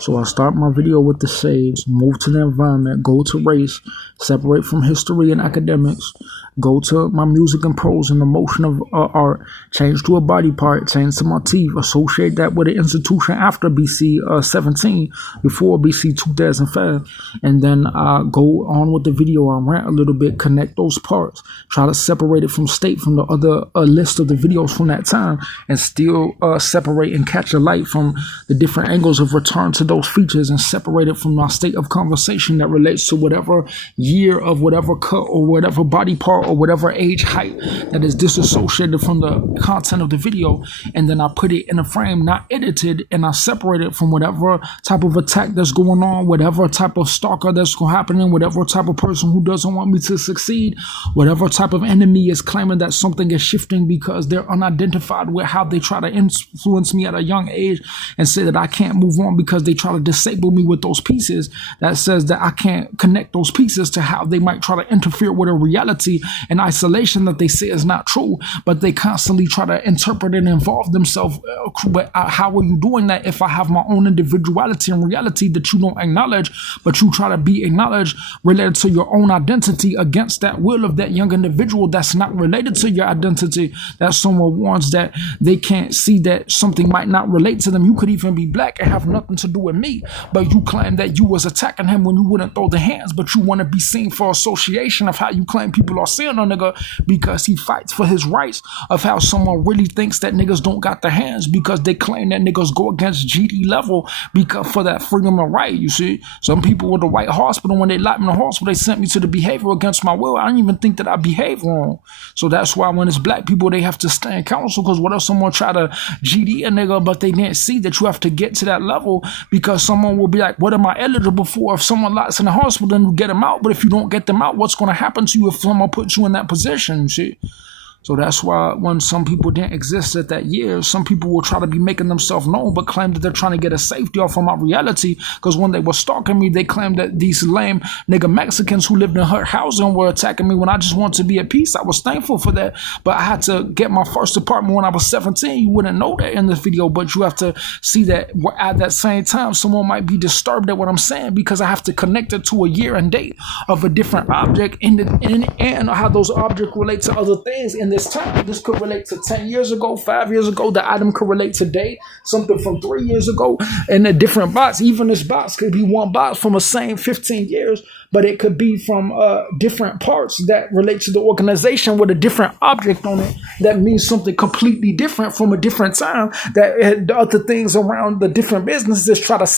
So I start my video with the shades, move to the environment, go to race, separate from history and academics, go to my music and prose and the motion of art, change to a body part, change to my teeth, associate that with an institution after BC 17, before BC 2005, and then I go on with the video, I rant a little bit, connect those parts, try to separate it from state from the other list of the videos from that time, and still separate and catch the light from the different angles of return to those features and separate it from my state of conversation that relates to whatever year of whatever cut or whatever body part or whatever age height that is disassociated from the content of the video. And then I put it in a frame, not edited, and I separate it from whatever type of attack that's going on, whatever type of stalker that's happening, whatever type of person who doesn't want me to succeed, whatever type of enemy is claiming that something is shifting because they're unidentified with how they try to influence me at a young age and say that I can't move on because they try to disable me with those pieces. That says that I can't connect those pieces to how they might try to interfere with a reality and isolation that they say is not true, but they constantly try to interpret and involve themselves. But how are you doing that if I have my own individuality and reality that you don't acknowledge, but you try to be acknowledged related to your own identity against that will of that young individual that's not related to your identity, that someone warns that they can't see that something might not relate to them. You could even be black and have nothing to do with me, but you claim that you was attacking him when you wouldn't throw the hands, but you want to be seen for association of how you claim people are seeing a nigga because he fights for his rights, of how someone really thinks that niggas don't got the hands because they claim that niggas go against GD level because for that freedom of right. You see, some people with the white hospital, when they locked me in the hospital, they sent me to the behavior against my will. I didn't even think that I behave wrong. So that's why when it's black people, they have to stay in counsel, because what if someone try to GD a nigga, but they didn't see that you have to get to that level, because someone will be like, what am I eligible for if someone locks in the hospital and you get them out? But if you don't get them out, what's going to happen to you if someone puts you in that position? You see? So that's why when some people didn't exist at that year, some people will try to be making themselves known, but claim that they're trying to get a safety off of my reality. Because when they were stalking me, they claimed that these lame nigga Mexicans who lived in her housing were attacking me when I just wanted to be at peace. I was thankful for that. But I had to get my first apartment when I was 17. You wouldn't know that in this video, but you have to see that at that same time, someone might be disturbed at what I'm saying because I have to connect it to a year and date of a different object and how those objects relate to other things in this time. This could relate to 10 years ago, 5 years ago. The item could relate today, something from 3 years ago, in a different box. Even this box could be one box from the same 15 years, but it could be from different parts that relate to the organization with a different object on it that means something completely different from a different time, that the other things around the different businesses try to